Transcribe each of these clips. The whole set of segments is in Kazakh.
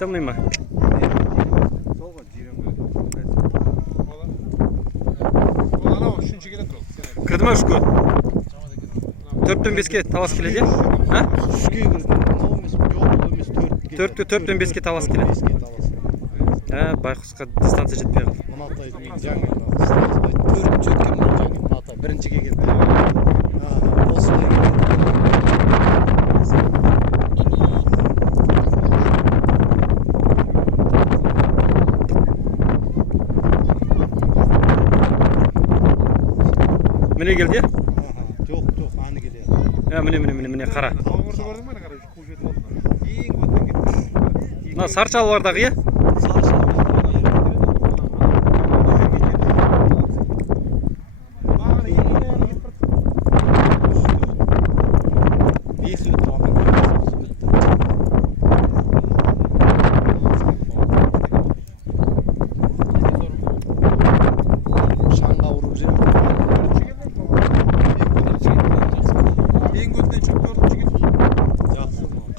айта алмай ма? Солға жирен ол анау үшінші келеді ол. Кірді ма үшке? 4-тен 5-ке талас келеді, а? Үшке кірді. Мынау емес, жоқ емес 4-ке. 4-тен 5-ке талас келеді. 5-ке талас. Байқұсқа дистанция жетпей қалды. Мұнатай жаңа төртінші өткен жаңа мұнатай біріншіге келді. Осылай келді. Міне келді? Жоқ, аны келеді. Міне қара. Тауырды көрдің бе, қара қу жетіп алды. Ең көттен кетті. Мына саршалы бардағы, е?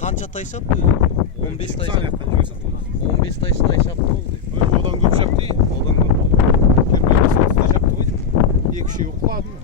Қанша тай шапты өзі? 15 тай шапты. 15 тай шапты болды. Одан көп шапты. Одан көп. 20 тай шапты ғой. 2-3 құладым.